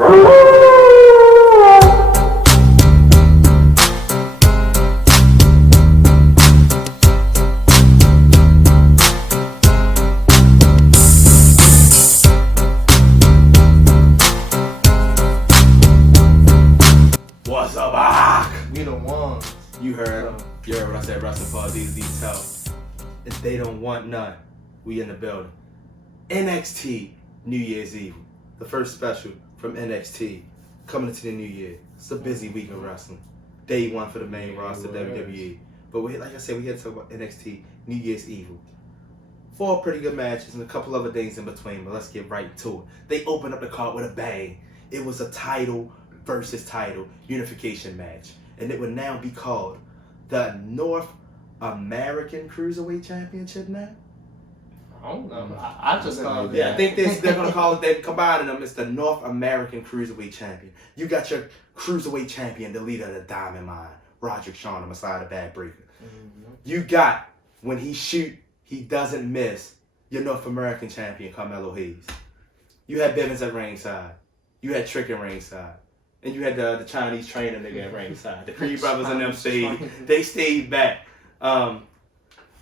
What's up, Ak? We the ones. You heard what I said, wrestling for these tell. If they don't want none, we in the building. NXT New Year's Evil, the first special from NXT coming into the new year. It's a busy week of wrestling. Day one for the main roster, WWE. But like I said, we had to talk about NXT New Year's Evil. 4 pretty good matches and a couple other things in between, but let's get right to it. They opened up the card with a bang. It was a title versus title unification match. And it would now be called the North American Cruiserweight Championship now? I don't know. I just called it. Yeah, I think they're going to call it, they're combining them. It's the North American Cruiserweight Champion. You got your Cruiserweight Champion, the leader of the Diamond Mine, Roddy Strong, the Messiah, the Bad Breakker. Mm-hmm. You got, when he shoot, he doesn't miss, your North American Champion, Carmelo Hayes. You had Bivens at ringside. You had Trick at ringside. And you had the Chinese trainer nigga at ringside. The Creed brothers and them stayed. They stayed back.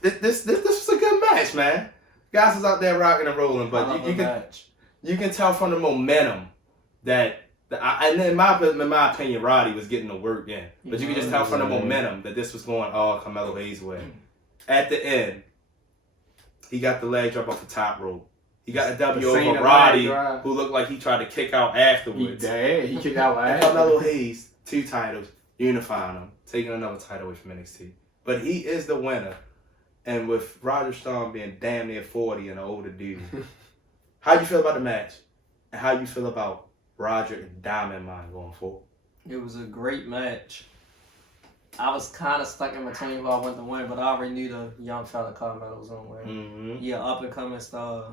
This was a good match, man. Guys was out there rocking and rolling, but you can tell from the momentum that and in my opinion, Roddy was getting the work in. But you can just tell from the momentum that this was going all Carmelo Hayes' way. At the end, he got the leg drop off the top rope. He got a W over Roddy, who looked like he tried to kick out afterwards. He kicked out afterwards. Carmelo Hayes, 2 titles, unifying them, taking another title away from NXT. But he is the winner. And with Roddy Strong being damn near 40 and an older dude, how you feel about the match? And how you feel about Roger and Diamond Mine going forward? It was a great match. I was kind of stuck in between who I wanted to win, but I already knew the young fella Carmelo was going to win. Mm-hmm. He an up-and-coming star.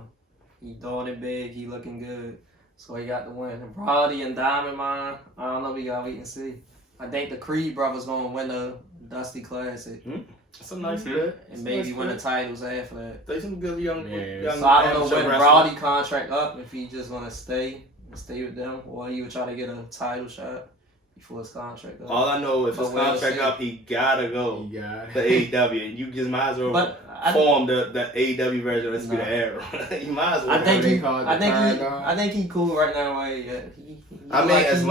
He doing it big. He looking good. So he got the win. And Roddy and Diamond Mine, I don't know. We got to wait and see. I think the Creed brothers going to win the Dusty Classic. Mm-hmm. That's a nice bit. And maybe win the titles after that. They some good young So I don't know when Roddy contract up, if he just going to stay with them, or he would try to get a title shot before his contract up. All I know is his contract up, he gotta go to AEW. And you just might as well form the AEW version of the Arrow. You might as well. I think he cool right now. As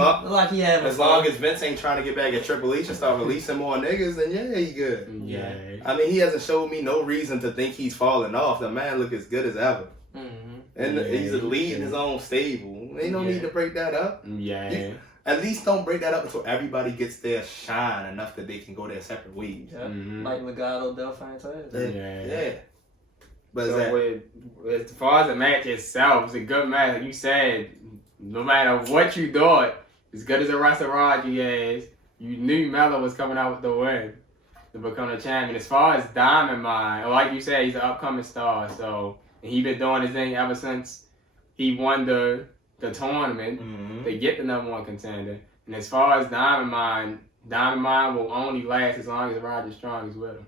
long as Vince ain't trying to get back at Triple H and start releasing more niggas, then yeah, he good. Yeah. I mean, he hasn't showed me no reason to think he's falling off. The man look as good as ever. Mm-hmm. And he's a lead in his own stable. They don't need to break that up. Yeah. At least don't break that up until everybody gets their shine enough that they can go their separate ways. Yeah. Mm-hmm. Like Legado del Fantasma. Yeah. But so as far as the match itself, it's a good match. Like you said, no matter what you thought, as good as a wrestler Roddy is, you knew Melo was coming out with the win to become the champion. As far as Diamond Mine, like you said, he's an upcoming star. So he been doing his thing ever since he won the tournament to get the #1 contender. And as far as Diamond Mine will only last as long as Roddy Strong is with him.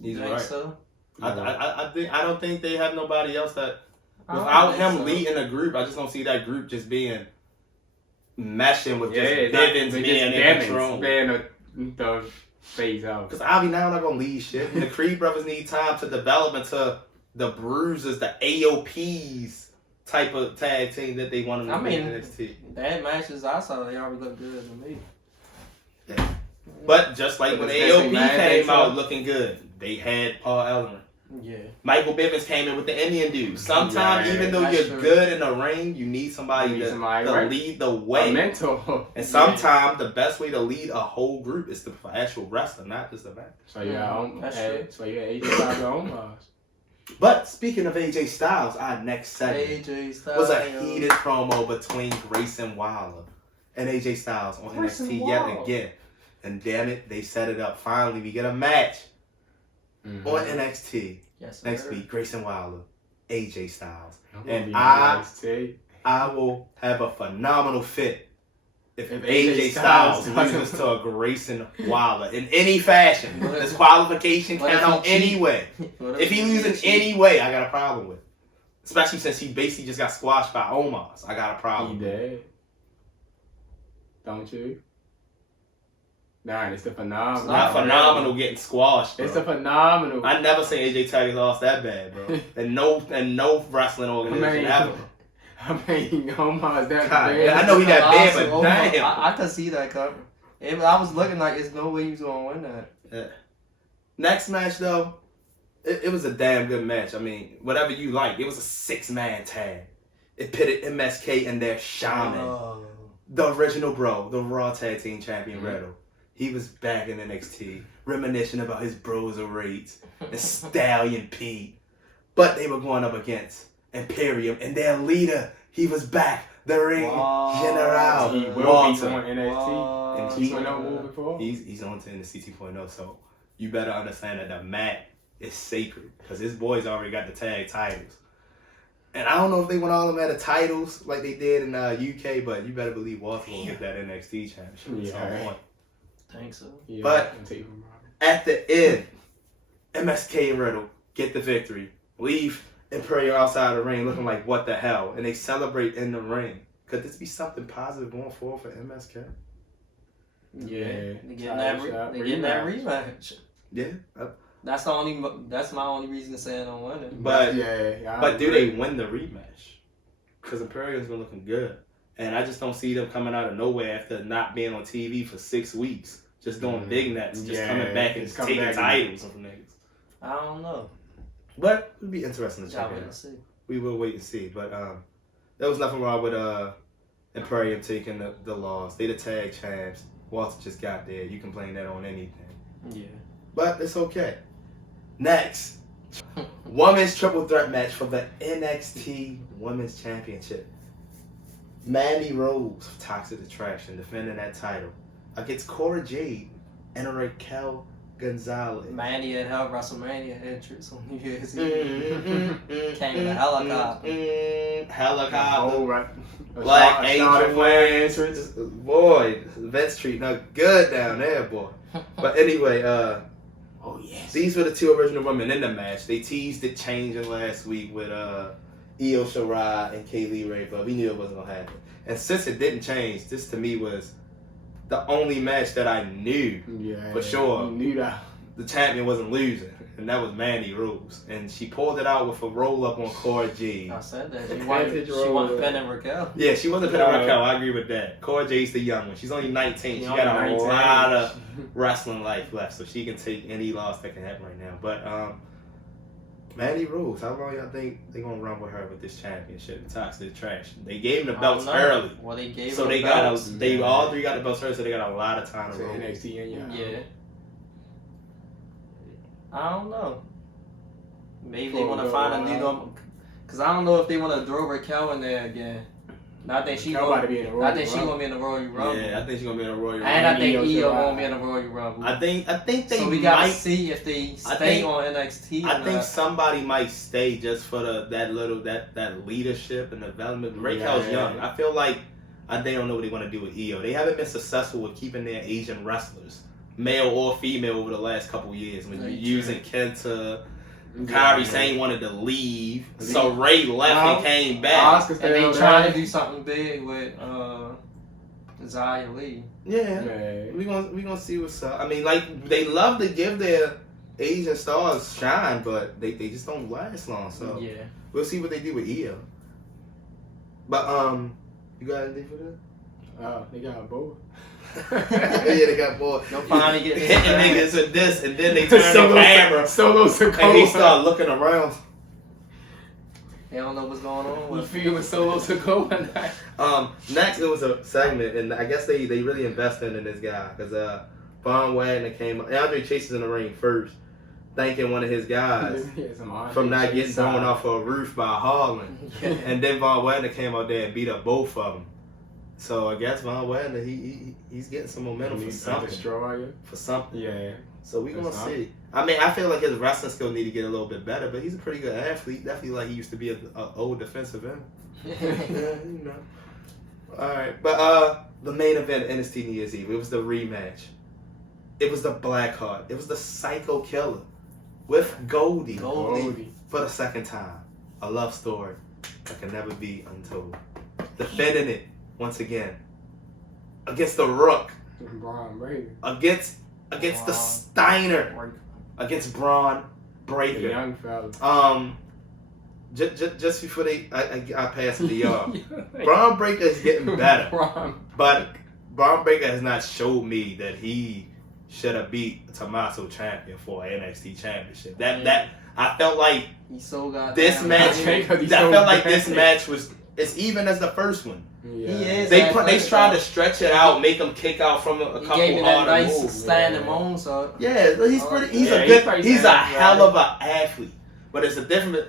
He's right. So? I don't think they have nobody else that without him leading a group. I just don't see that group just being meshing with just Bivens being in control. Being the phase out. Because Avi now not gonna lead shit. The Creed brothers need time to develop into the Bruisers, the AOPs type of tag team that they want them to be in NXT. That matches I saw, they already look good to me. Yeah. But just like when AOP came out looking good, they had Paul Ellering. Yeah. Michael Bivens came in with the Indian dude. Sometimes, even though you're good in the ring, you need somebody to lead the way. A mentor. And sometimes the best way to lead a whole group is the actual wrestler, not just the match. So you got AJ Styles Omos. But speaking of AJ Styles, our next segment was a heated promo between Grayson Waller and AJ Styles on NXT yet again. And damn it, they set it up. Finally, we get a match on NXT next week. Grayson Waller, AJ Styles. And I will have a phenomenal fit if AJ Styles loses to a Grayson Waller in any fashion. Disqualification can count any way. If he loses in any way, I got a problem with it. Especially since he basically just got squashed by Omos. I got a problem. He did. Don't you? Nah, it's the phenomenal. It's not phenomenal getting squashed, bro. It's a phenomenal. I never seen AJ Styles lost that bad, bro. And no wrestling organization ever. I mean, Omar's that God, bad. yeah, I know he that bad, but Oh, damn. I could see that coming. I was looking like there's no way he was gonna win that. Yeah. Next match though, it was a damn good match. I mean, whatever you like, it was a 6-man tag. It pitted MSK and their shaman, the original bro, the Raw Tag Team Champion Riddle. He was back in NXT, reminiscing about his Cruiserweight and Stallion Pete. But they were going up against Imperium and their leader. He was back, the ring general. He will be Walter. on NXT. And He's moving forward. He's on to NXT 2.0, so you better understand that the mat is sacred because his boys already got the tag titles. And I don't know if they won all of them at the titles like they did in UK, but you better believe Walter will get that NXT championship. Yeah. I think so. Yeah, But at the end, MSK and Riddle get the victory. Leave Imperium outside the ring looking like what the hell, and they celebrate in the ring. Could this be something positive going forward for MSK? Yeah. They getting that rematch. Yeah. That's my only reason to say I don't win it. But do they win the rematch? Because Imperium's been looking good. And I just don't see them coming out of nowhere after not being on TV for 6 weeks. Just doing big nets. Just coming back and taking titles from niggas. I don't know. But it'll be interesting to check Wait it and out. see. We will wait and see. But there was nothing wrong with Imperium taking the loss. They the tag champs. Walter just got there. You can blame that on anything. Yeah. But it's okay. Next, women's triple threat match for the NXT Women's Championship. Mandy Rose of Toxic Attraction defending that title against Cora Jade and Raquel Gonzalez. Mandy had held WrestleMania entrance on New Year's Eve. Came in a helicopter. Helicopter. Black Angel entrance. Boy, Vince treating her good down there, boy. But anyway, oh yes. These were the two original women in the match. They teased it changing last week with Io Shirai and Kaylee Ray, but we knew it wasn't gonna happen. And since it didn't change, this to me was the only match that I knew for sure. You knew that the champion wasn't losing, and that was Mandy Rose. And she pulled it out with a roll up on Cora Jade. I said that. She wasn't pinning Raquel. Yeah, she wasn't pinning Raquel. I agree with that. Cora Jade's the young one. She's only 19. She got a lot of wrestling life left, so she can take any loss that can happen right now. But Mandy Rose, how long y'all think they're gonna run with her with this championship? Toxic Attraction. They gave them the belts early. Well, they gave so them they the got belts. they all three got the belts early, so they got a lot of time to roll. NXT and Yeah. I don't know. Maybe they want to find a new number. Because I don't know if they want to throw Raquel in there again. I think she gonna be in the Royal Rumble. Yeah, I think she's gonna be in the Royal Rumble. And I think Io gonna be in the Royal Rumble. I think they. So we gotta see if they stay on NXT. I think somebody might stay just for that leadership and development. Raquel's young. I feel like they don't know what they want to do with Io. They haven't been successful with keeping their Asian wrestlers, male or female, over the last couple years. When you're using Kenta. Kyrie Sane wanted to leave, so Ray left and came back. And they trying to do something big with Xia Li. Yeah, we gonna see what's up. I mean, like they love to give their Asian stars shine, but they just don't last long. So yeah, we'll see what they do with Io. But you got anything for that? Oh, they got a board. Yeah, they got bored. They'll finally get hitting niggas with this, and then they turn the camera. Solo Sikoa. And he start looking around. They don't know what's going on. You feeling Solo Sikoa? Next, it was a segment, and I guess they really invested in this guy because Bron Breakker came. Andre Chase is in the ring first, thanking one of his guys from not getting thrown off a roof by Harlan, and then Bron Breakker came out there and beat up both of them. So I guess Bron Breakker he's getting some momentum for something. For something. Yeah. So we gonna see. I mean, I feel like his wrestling skill need to get a little bit better, but he's a pretty good athlete. Definitely like he used to be an old defensive end. Yeah, you know. All right, but the main event, NXT New Year's Evil, it was the rematch. It was the Blackheart. It was the Psycho Killer with Goldie for the second time. A love story that can never be untold. Defending it once again. against the Rook, Bron Breakker. against the Steiner, against Bron The Breakker. young fella. Just before I pass it to y'all, Bron Breakker is getting better, but Bron Breakker has not showed me that he should have beat Tommaso Champion for an NXT Championship. That I felt like He so got this match. I felt like this match was as even as the first one. Yeah. He is. They tried to stretch it out, make him kick out from a couple gave him that harder nice moves. standing moonsault. Yeah, he's pretty. He's Yeah, a he's good. pretty He's a fast, hell right? of an athlete. But it's a different.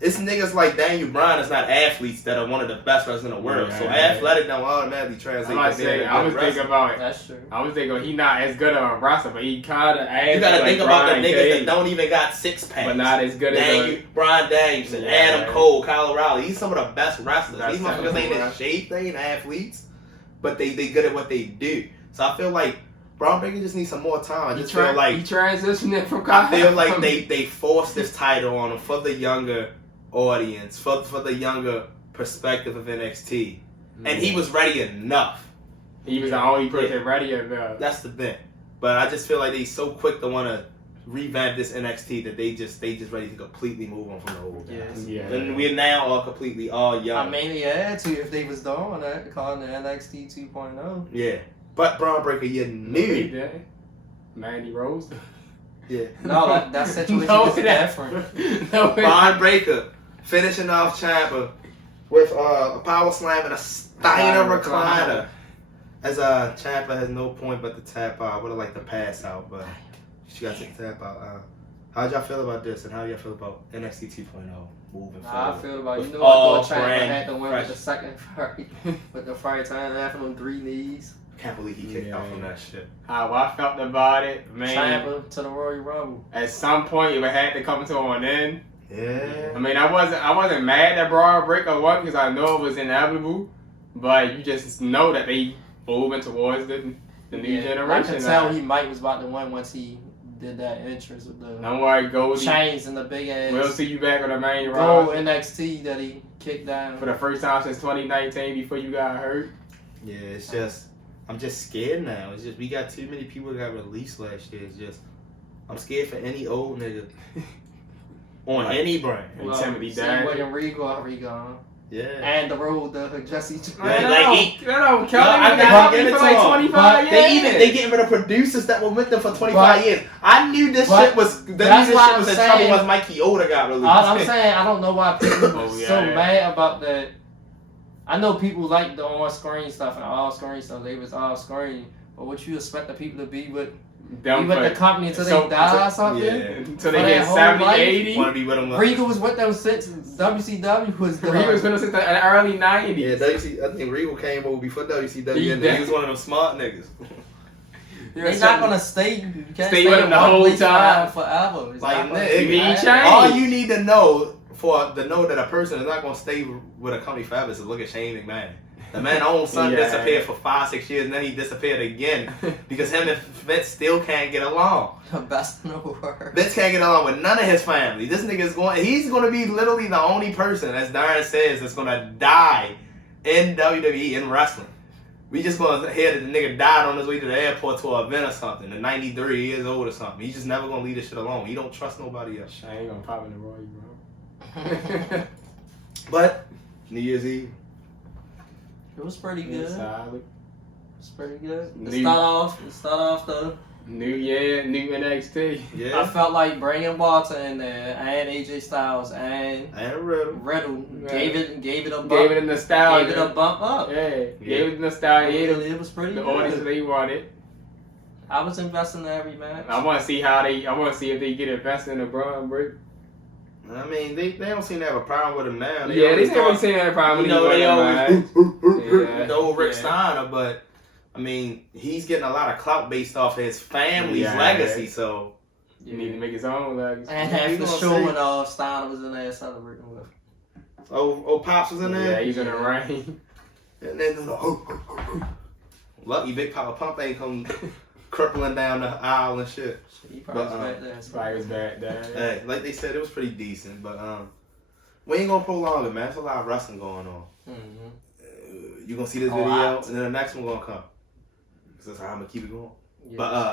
It's niggas like Daniel Bryan is not athletes that are one of the best wrestlers in the world. Yeah, so yeah. athletic don't automatically I translate. might to being say, a I good was thinking wrestler. about it. That's true. I was thinking he not as good of a wrestler, but he kind of. You gotta think about the niggas that don't even got six packs. But not as good as Brian Danielson, Yeah, Adam right. Cole, Kyle O'Reilly. He's some of the best wrestlers. That's These motherfuckers ain't in shape, they ain't athletes, but they good at what they do. So I feel like Bron Breakker just needs some more time. I just feel like he transitioned it from. I feel like they forced this title on him for the younger audience, for the younger perspective of NXT, and he was ready enough. He was the only person ready enough. That's the thing. But I just feel like they so quick to want to revamp this NXT that they just ready to completely move on from the old guys. Yes. Yeah. And we're now all young. I mainly had to if they was doing that, calling it NXT 2.0. Yeah. But Bron Breakker, you knew. Mandy Rose. Yeah. No, that situation No, is different. No, Bron Breakker finishing off Ciampa with a power slam and a Steiner recliner. As Ciampa has no point but to tap out. I would have liked to pass out, but she got to tap out. How'd y'all feel about this, and how y'all feel about NXT 2.0 moving forward? How I feel about With I all thought Ciampa brand had to win fresh. with the second fight, with the fight time after them 3 knees. Can't believe he kicked out from that shit. How I felt about it, man. Ciampa to the Royal Rumble. At some point, it had to come to an end. Yeah. I mean, I wasn't mad that Bron Breakker won because I know it was inevitable, but you just know that they moving towards the new generation. I could tell he might was about to win once he did that entrance with the Don't worry, Goldie. chains and the big ass We'll see you back on the main gold roster NXT that he kicked down. for the first time since 2019 before you got hurt. Yeah, it's just, I'm just scared now. It's just, we got too many people that got released last year. It's just, I'm scared for any old nigga on any brand. And Well, Timothy see Dyer. William Regal already gone. Yeah. And the road to Jesse Like, That don't count. I They can't been give it for to like him. 25 years. They getting rid of producers that were with them for 25 years. I knew this but shit was that's why I'm in saying- trouble once Mikey Oda got released. I'm saying I don't know why people Oh, are yeah, so yeah. mad about that. I know people like the on-screen stuff and off-screen stuff. They was off-screen, but what you expect the people to be with Them the for- company until so- they die or something? Yeah. Until For they that get whole 70, life? 80. Want to be with them. Regal was with them since WCW was the. He was with us in the early 90s. Yeah, I think Regal came over before WCW, He and did. he was one of them smart niggas. They're not gonna stay. You can't Stay stay with in them the one whole place time. forever. It's Like, not gonna- nigga, You need change. all you need to know that a person is not gonna stay with a company forever is to look at Shane McMahon. The man own son Yeah. disappeared for 5-6 years, and then he disappeared again because him and Vince still can't get along. The best in the world. Vince can't get along with none of his family. This nigga's he's gonna be literally the only person, as Darren says, that's gonna die in WWE, in wrestling. We just gonna hear that the nigga died on his way to the airport to an event or something, at 93 years old or something. He's just never gonna leave this shit alone. He don't trust nobody else. I ain't gonna pop in the Royal, bro. But, New Year's Eve. It was pretty good. Solid. It was pretty good. To New- start off though. New year, new NXT. I Yeah. felt like bringing Walter in there and AJ Styles and And Riddle. Riddle Yeah. gave it a bump. Gave it a nostalgia. Gave it a bump up. Yeah, gave it nostalgia. It was pretty The good. audience they wanted. I was investing in every match. I want to see if they get invested in the Bron Breakker. I mean, they don't seem to have a problem with him now. Yeah, they always haven't talk- seen that problem. You know, they always Yeah. the old Rick Yeah. Steiner, but I mean, he's getting a lot of clout based off his family's Yeah. legacy. So You need to make his own legacy. And We after the gonna show see. when Steiner was in there celebrating with. oh, Pops was in there. Yeah, he's in the ring. And then lucky Big Papa Pump ain't come crippling down the aisle and shit. He probably But, was back there. Spikes back there. Hey, like they said, it was pretty decent, but we ain't gonna prolong it, man. There's a lot of wrestling going on. Mm-hmm. You gonna see this A video, lot. and then the next one gonna come. So that's how I'm gonna keep it going. Yeah, But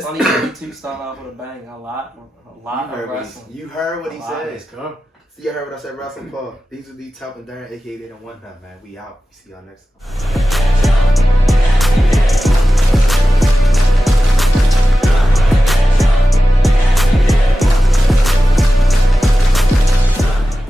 2022 started off with a bang. A lot of wrestling. You heard what he said. Let's go. You heard what I said, Wrestling Paul. These are the Top and Darren, aka They Don't Want None, man. We out. See y'all next time.